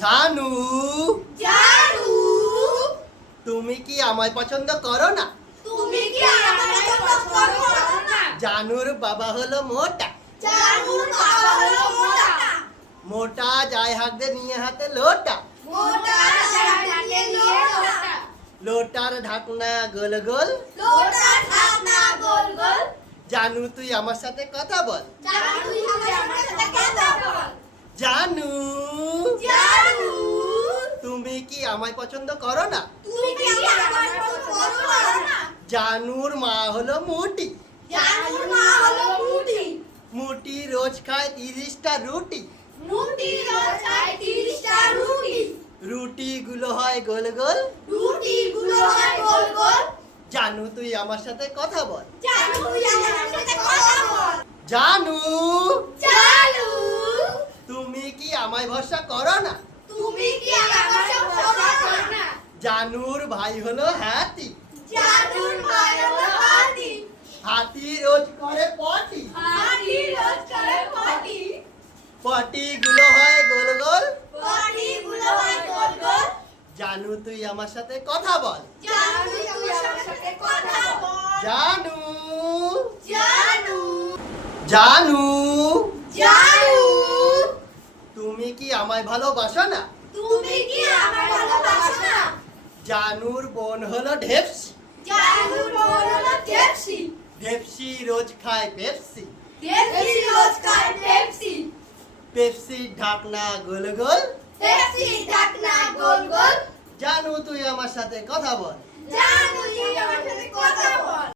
জানু জানু তুমি কি আমায় পছন্দ করো না? তুমি কি আমাকে পছন্দ করো না? জানুর বাবা হলো মোটা, জানুর বাবা হলো মোটা, মোটা যায় হাতে নিয়ে হাতে লোটা, মোটা জানে লোটা, লোটার ঢাকনা গোল গোল। লোটা ঢাকনা গোল গোল। জানু তুই আমার সাথে কথা বল। জানু তুই আমার সাথে কথা বল। জানু জানু তুমি কি আমায় পছন্দ করো না? তুমি কি আমাকে পছন্দ করো না? জানুর মা হলো মুটি, জানুর মা হলো মুটি, মুটি রোজ খায় 30টা রুটি, মুটি রোজ খায় 30টা রুটি, রুটি গুলো হয় গোল গোল। রুটি গুলো হয় গোল গোল। জানু তুই আমার সাথে কথা বল। জানু তুই আমার সাথে কথা বল। জানু জানু তুমি কি আমায় ভরসা করো না? তুমি কি আমাকে ভরসা করো না? জানুর ভাই হলো হাতি, জানুর ভাই হলো হাতি, হাতি রোজ করে পটি, হাতি রোজ করে পটি, পটি গুলো হয় গোল গোল। পটি গুলো হয় গোল গোল। জানু তুই আমার সাথে কথা বল। জানু তুই আমার সাথে কথা বল। জানু জানু জানু জানু তুমি কি আমায় ভালোবাসো না? তুমি কি আমাকে ভালোবাসো না? জানুর বোন হলো ঢেপসি, জানুর বোন হলো টেপসি, ঢেপসি রোজ খায় পেপসি, টেপসি রোজ খায় পেপসি, পেপসির ঢাকনা গোল গোল। পেপসি ঢাকনা গোল গোল। জানু তুই আমার সাথে কথা বল। জানু তুই আমার সাথে কথা বল।